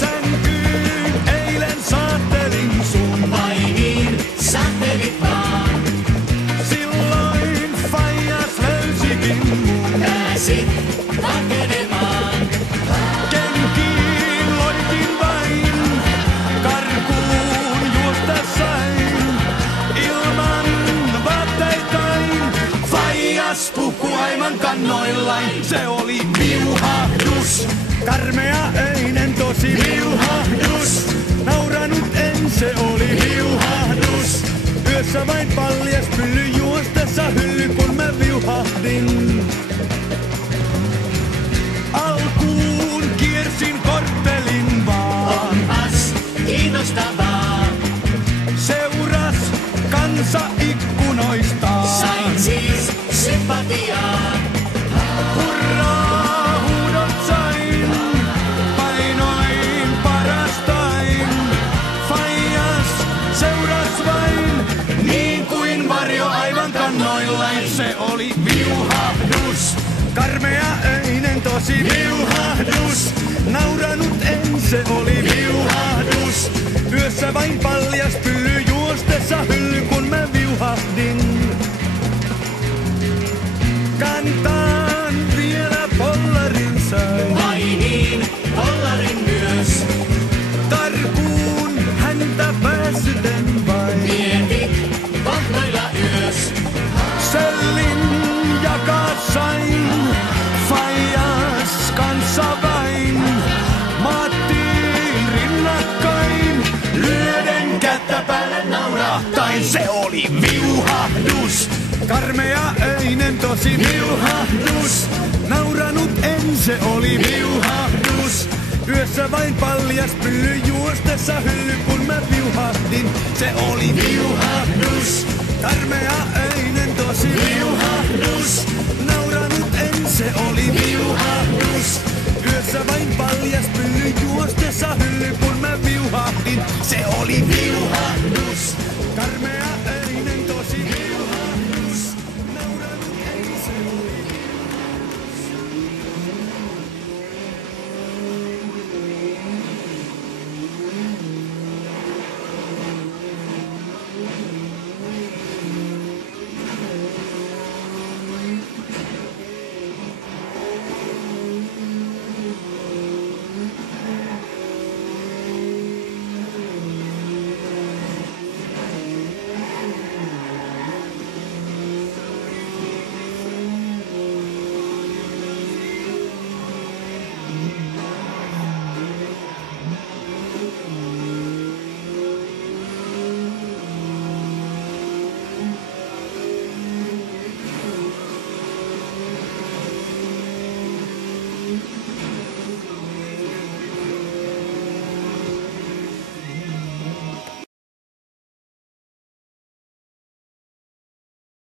Sänkyyn eilen saattelin sun. Vai niin, sähtelit vaan. Silloin faijas löysikin mun. Pääsit pakenemaan. Kenkiin loikin vain, karkuun juosta sain. Ilman vaatteitain, faijas puhku aivan kannoillain. Se oli viuhahdus, karmea öinen tosi viuhahdus. Nauranut en, se oli viuhahdus. Yössä vain paljas pylly juostessa hylly, kun mä viuhahdin. Alkuun kiersin korttelin vaan. Onpas kiinnostavaa. Seuras kansa ikkunoista. Sain siis sympatiaa. Hurraa huudot sain, painoin parastain. Faijas seuras vain, niin kuin varjo aivan kannoillain. Se oli viuhahdus, karmea öinen tosi viuhahdus. Nauranut en, se oli viuhahdus. Yössä vain paljas pylly juostessa hylly, kun mä viuhahdin. Kantaan vielä pollarin sain. Vai niin, pollarin myös. Tarkuun häntä pääsyten vain. Mietit vahvoilla yös. Sellin jakaa sain, faijas kanssa vain. Maattiin rinnakkain, lyöden kättä päälle naurahtain. Se oli viuhahdus, karmea öinen tosi viuhahdus. Nauranut en, se oli viuhahdus. Yössä vain paljas pylly juostessa hylly, kun mä viuhahdin. Se oli viuhahdus, karmea öinen.